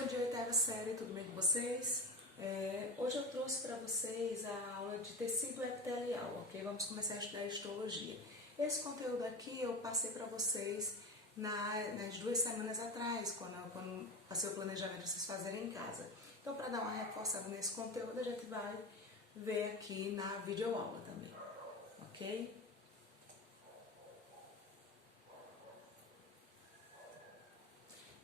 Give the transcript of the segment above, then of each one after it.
Bom dia, oitava série, tudo bem com vocês? Hoje eu trouxe para vocês a aula de tecido epitelial, ok? Vamos começar a estudar histologia. Esse conteúdo aqui eu passei para vocês nas 2 semanas atrás, quando passei o planejamento para vocês fazerem em casa. Então, para dar uma reforçada nesse conteúdo, a gente vai ver aqui na videoaula também, ok?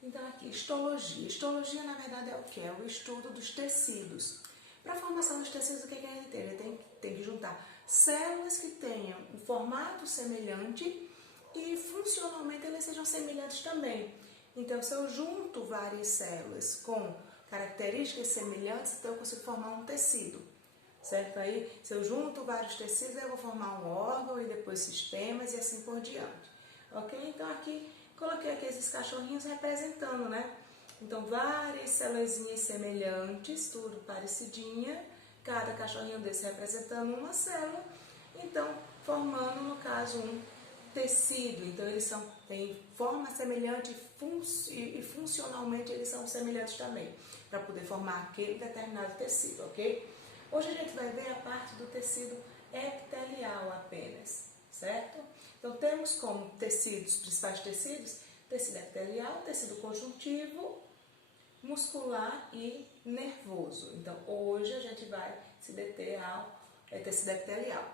Então aqui, histologia. Histologia, na verdade, é o que? É o estudo dos tecidos. Para a formação dos tecidos, o que a gente tem? Ele tem que juntar células que tenham um formato semelhante e funcionalmente elas sejam semelhantes também. Então, se eu junto várias células com características semelhantes, então eu consigo formar um tecido, certo? Aí, se eu junto vários tecidos, eu vou formar um órgão e depois sistemas e assim por diante, ok? Então, aqui coloquei aqui esses cachorrinhos representando, né? Então, várias células semelhantes, tudo parecidinha, cada cachorrinho desse representando uma célula, então, formando, no caso, um tecido. Então, eles têm forma semelhante e funcionalmente eles são semelhantes também, para poder formar aquele determinado tecido, ok? Hoje a gente vai ver a parte do tecido epitelial apenas, certo? Então, temos como tecidos, principais tecidos, tecido epitelial, tecido conjuntivo, muscular e nervoso. Então, hoje a gente vai se deter ao tecido epitelial.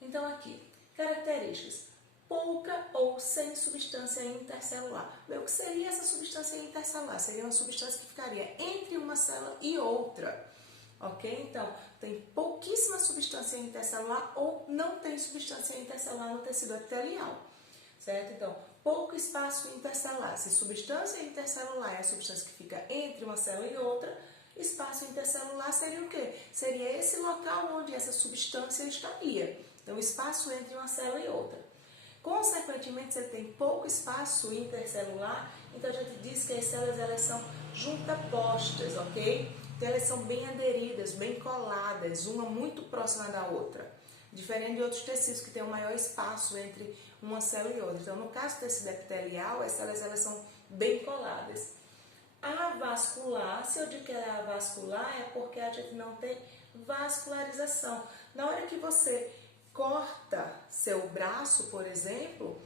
Então, aqui, características. Pouca ou sem substância intercelular. Bem, o que seria essa substância intercelular? Seria uma substância que ficaria entre uma célula e outra. Ok? Então, tem pouquíssima substância intercelular ou não tem substância intercelular no tecido epitelial, certo? Então, pouco espaço intercelular. Se substância intercelular é a substância que fica entre uma célula e outra, espaço intercelular seria o quê? Seria esse local onde essa substância estaria. Então, espaço entre uma célula e outra. Consequentemente, se ele tem pouco espaço intercelular, então a gente diz que as células elas são juntapostas, ok? Então, elas são bem aderidas, bem coladas, uma muito próxima da outra. Diferente de outros tecidos que têm um maior espaço entre uma célula e outra. Então, no caso do tecido epitelial, as células elas são bem coladas. Avascular, se eu digo que ela é avascular, é porque a gente não tem vascularização. Na hora que você corta seu braço, por exemplo,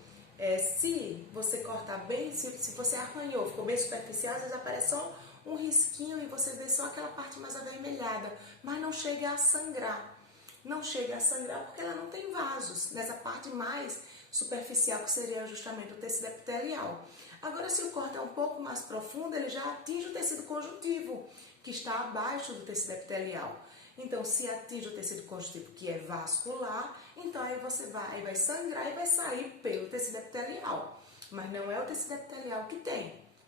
se você cortar bem, se você arranhou, ficou bem superficial, às vezes aparece só um risquinho e você vê só aquela parte mais avermelhada, mas não chega a sangrar. Não chega a sangrar porque ela não tem vasos, nessa parte mais superficial que seria justamente o tecido epitelial. Agora, se o corte é um pouco mais profundo, ele já atinge o tecido conjuntivo, que está abaixo do tecido epitelial. Então, se atinge o tecido conjuntivo, que é vascular, então aí vai sangrar e vai sair pelo tecido epitelial. Mas não é o tecido epitelial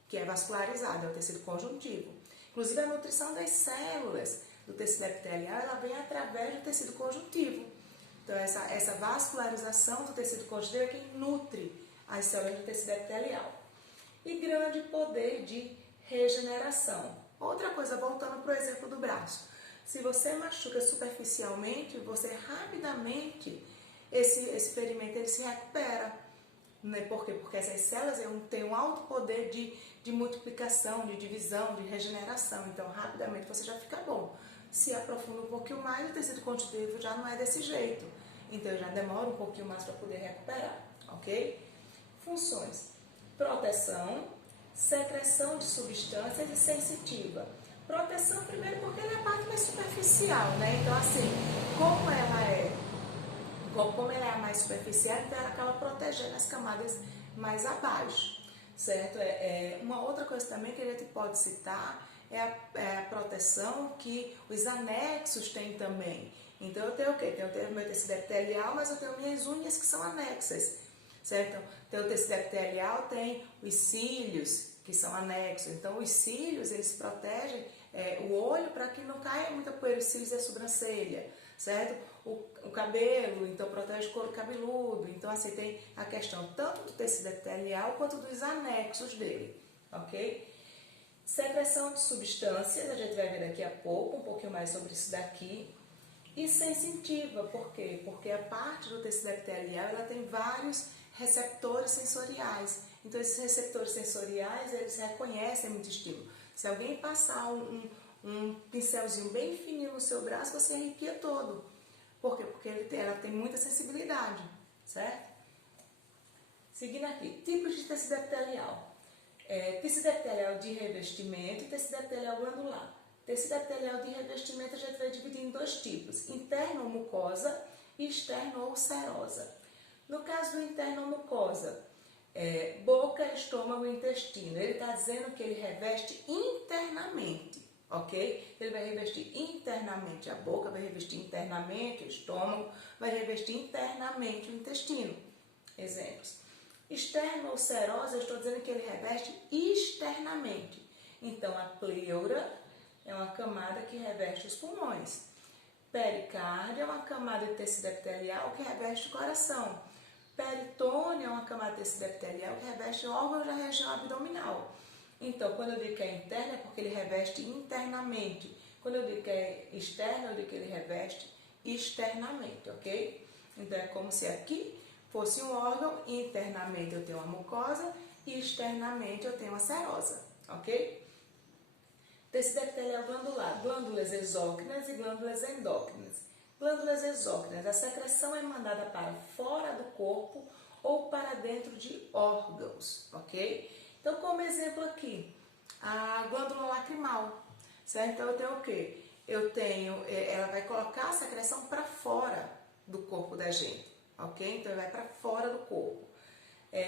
que é vascularizado, é o tecido conjuntivo. Inclusive, a nutrição das células do tecido epitelial, ela vem através do tecido conjuntivo. Então, essa vascularização do tecido conjuntivo é quem nutre as células do tecido epitelial. E grande poder de regeneração. Outra coisa, voltando para o exemplo do braço. Se você machuca superficialmente, você rapidamente, esse ferimento ele se recupera. Né? Por quê? Porque essas células têm um alto poder de multiplicação, de divisão, de regeneração. Então, rapidamente você já fica bom. Se aprofunda um pouquinho mais, o tecido conjuntivo já não é desse jeito. Então, já demora um pouquinho mais para poder recuperar, ok? Funções. Proteção, secreção de substâncias e sensitiva. Proteção, primeiro, porque ela é a parte mais superficial, né? Então, assim, como ela é a mais superficial, então ela acaba protegendo as camadas mais abaixo, certo? Uma outra coisa também que a gente pode citar é a proteção que os anexos têm também. Então, eu tenho o quê? Eu tenho meu tecido epitelial, mas eu tenho minhas unhas que são anexas, certo? Então, o tecido epitelial tem os cílios, que são anexos. Então, os cílios, eles protegem o olho para que não caia muita poeira, os cílios da sobrancelha, certo? O cabelo, então, protege o couro cabeludo. Então, assim, tem a questão tanto do tecido epitelial quanto dos anexos dele, ok? Secreção de substâncias, a gente vai ver daqui a pouco, um pouquinho mais sobre isso daqui. E sensitiva, por quê? Porque a parte do tecido epitelial, ela tem vários receptores sensoriais. Então, esses receptores sensoriais, eles reconhecem muito estímulo. Se alguém passar um pincelzinho bem fininho no seu braço, você arrepia todo. Por quê? Porque ela tem muita sensibilidade, certo? Seguindo aqui, tipos de tecido epitelial. Tecido epitelial de revestimento e tecido epitelial glandular. Tecido epitelial de revestimento a gente vai dividir em dois tipos, interno ou mucosa e externo ou serosa. No caso do interno ou mucosa, boca, estômago e intestino, ele está dizendo que ele reveste internamente, ok? Ele vai revestir internamente a boca, vai revestir internamente o estômago, vai revestir internamente o intestino. Exemplos. Externo ou serosa, eu estou dizendo que ele reveste externamente. Então, a pleura é uma camada que reveste os pulmões. Pericárdio é uma camada de tecido epitelial que reveste o coração. Peritônio é uma camada de tecido epitelial que reveste órgãos da região abdominal. Então, quando eu digo que é interno, é porque ele reveste internamente. Quando eu digo que é externo, eu digo que ele reveste externamente, ok? Então, é como se aqui fosse um órgão, internamente eu tenho uma mucosa e externamente eu tenho uma serosa, ok? Tecido epitelial glandular, glândulas exócrinas e glândulas endócrinas. Glândulas exócrinas, a secreção é mandada para fora do corpo ou para dentro de órgãos, ok? Então, como exemplo aqui, a glândula lacrimal, certo? Então, eu tenho o quê? Ela vai colocar a secreção para fora do corpo da gente, ok? Então, vai para fora do corpo.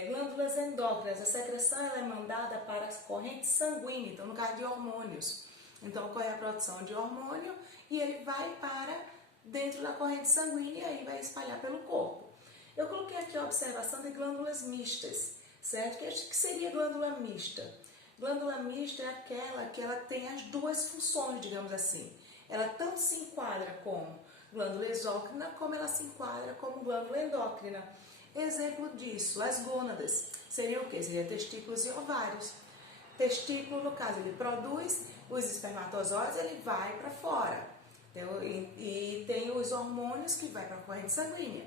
Glândulas endócrinas, a secreção ela é mandada para as correntes sanguíneas, então no caso de hormônios. Então ocorre a produção de hormônio e ele vai para dentro da corrente sanguínea e aí vai espalhar pelo corpo. Eu coloquei aqui a observação de glândulas mistas, certo? Que seria glândula mista? Glândula mista é aquela que ela tem as duas funções, digamos assim. Ela tanto se enquadra como glândula exócrina, como ela se enquadra como glândula endócrina. Exemplo disso, as gônadas. Seria o quê? Seria testículos e ovários. Testículo, no caso, ele produz os espermatozoides, ele vai para fora. Então, e tem os hormônios que vai para a corrente sanguínea.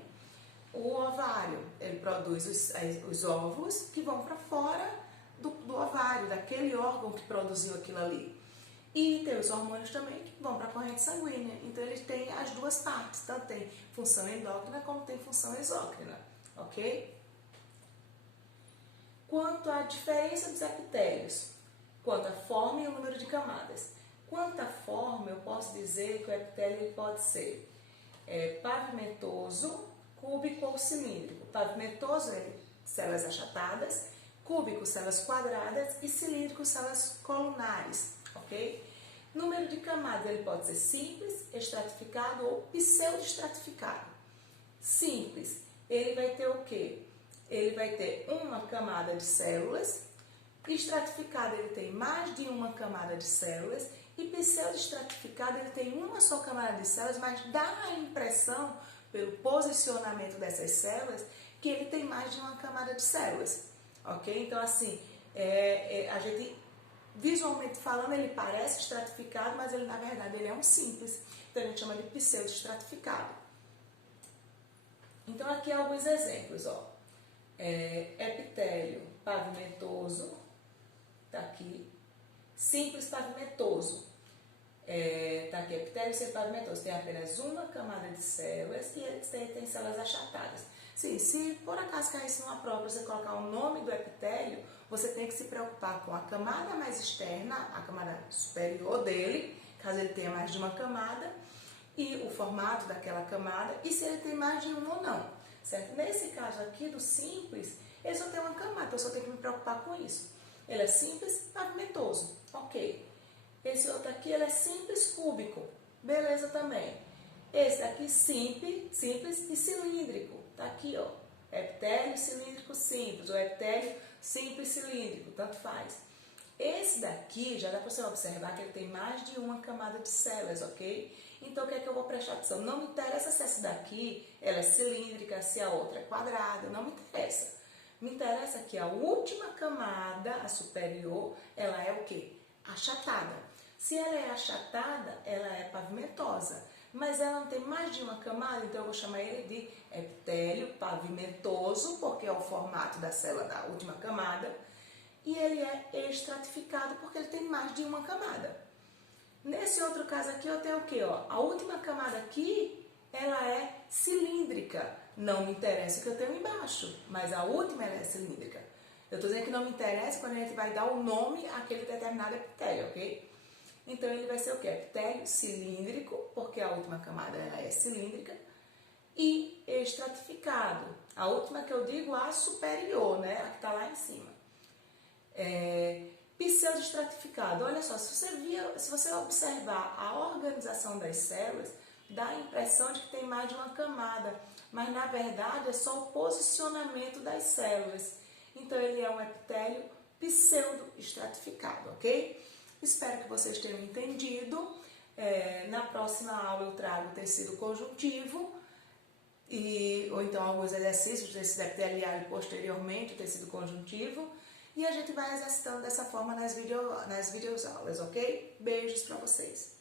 O ovário, ele produz os óvulos que vão para fora do ovário, daquele órgão que produziu aquilo ali. E tem os hormônios também que vão para a corrente sanguínea. Então, ele tem as duas partes. Tanto tem função endócrina como tem função exócrina. Ok? Quanto à diferença dos epitélios, quanto à forma e o número de camadas. Quanto à forma, eu posso dizer que o epitélio pode ser pavimentoso, cúbico ou cilíndrico. Pavimentoso é células achatadas, cúbico, células quadradas e cilíndrico, células colunares. Ok? Número de camadas, ele pode ser simples, estratificado ou pseudoestratificado. Simples. Ele vai ter o quê? Ele vai ter uma camada de células, estratificado ele tem mais de uma camada de células e pseudoestratificado ele tem uma só camada de células, mas dá a impressão, pelo posicionamento dessas células, que ele tem mais de uma camada de células, ok? Então, assim, a gente, visualmente falando, ele parece estratificado, mas ele, na verdade, ele é um simples, então a gente chama de pseudoestratificado. Então, aqui alguns exemplos, ó. Epitélio pavimentoso, tá aqui. Simples pavimentoso, tá aqui. Epitélio sem pavimentoso, tem apenas uma camada de células e ele tem células achatadas. Sim, se por acaso caísse numa prova você colocar o nome do epitélio, você tem que se preocupar com a camada mais externa, a camada superior dele, caso ele tenha mais de uma camada, e o formato daquela camada e se ele tem mais de uma ou não, certo? Nesse caso aqui do simples, ele só tem uma camada, então eu só tenho que me preocupar com isso. Ele é simples, pavimentoso, ok. Esse outro aqui, ele é simples, cúbico, beleza também. Esse daqui, simples e cilíndrico, tá aqui, ó. Epitélio cilíndrico simples, ou epitélio simples cilíndrico, tanto faz. Esse daqui, já dá para você observar que ele tem mais de uma camada de células, ok? Então, o que é que eu vou prestar atenção? Não me interessa se essa daqui ela é cilíndrica, se a outra é quadrada, não me interessa. Me interessa que a última camada, a superior, ela é o quê? Achatada. Se ela é achatada, ela é pavimentosa. mas ela não tem mais de uma camada, então eu vou chamar ele de epitélio pavimentoso, porque é o formato da célula da última camada, e ele é estratificado porque ele tem mais de uma camada. Nesse outro caso aqui eu tenho o quê? Ó? A última camada aqui, ela é cilíndrica. Não me interessa o que eu tenho embaixo, mas a última ela é cilíndrica. Eu estou dizendo que não me interessa quando a gente vai dar o nome àquele determinado epitélio, ok? Então ele vai ser o quê? Epitélio cilíndrico, porque a última camada ela é cilíndrica, e estratificado. A última que eu digo, a superior, né? A que está lá em cima. Pseudoestratificado. Olha só, se você observar a organização das células, dá a impressão de que tem mais de uma camada, mas na verdade é só o posicionamento das células. Então ele é um epitélio pseudoestratificado, ok? Espero que vocês tenham entendido. Na próxima aula eu trago o tecido conjuntivo, ou então alguns exercícios do tecido epitelial posteriormente, o tecido conjuntivo. E a gente vai exercitando dessa forma nas videoaulas, ok? Beijos para vocês!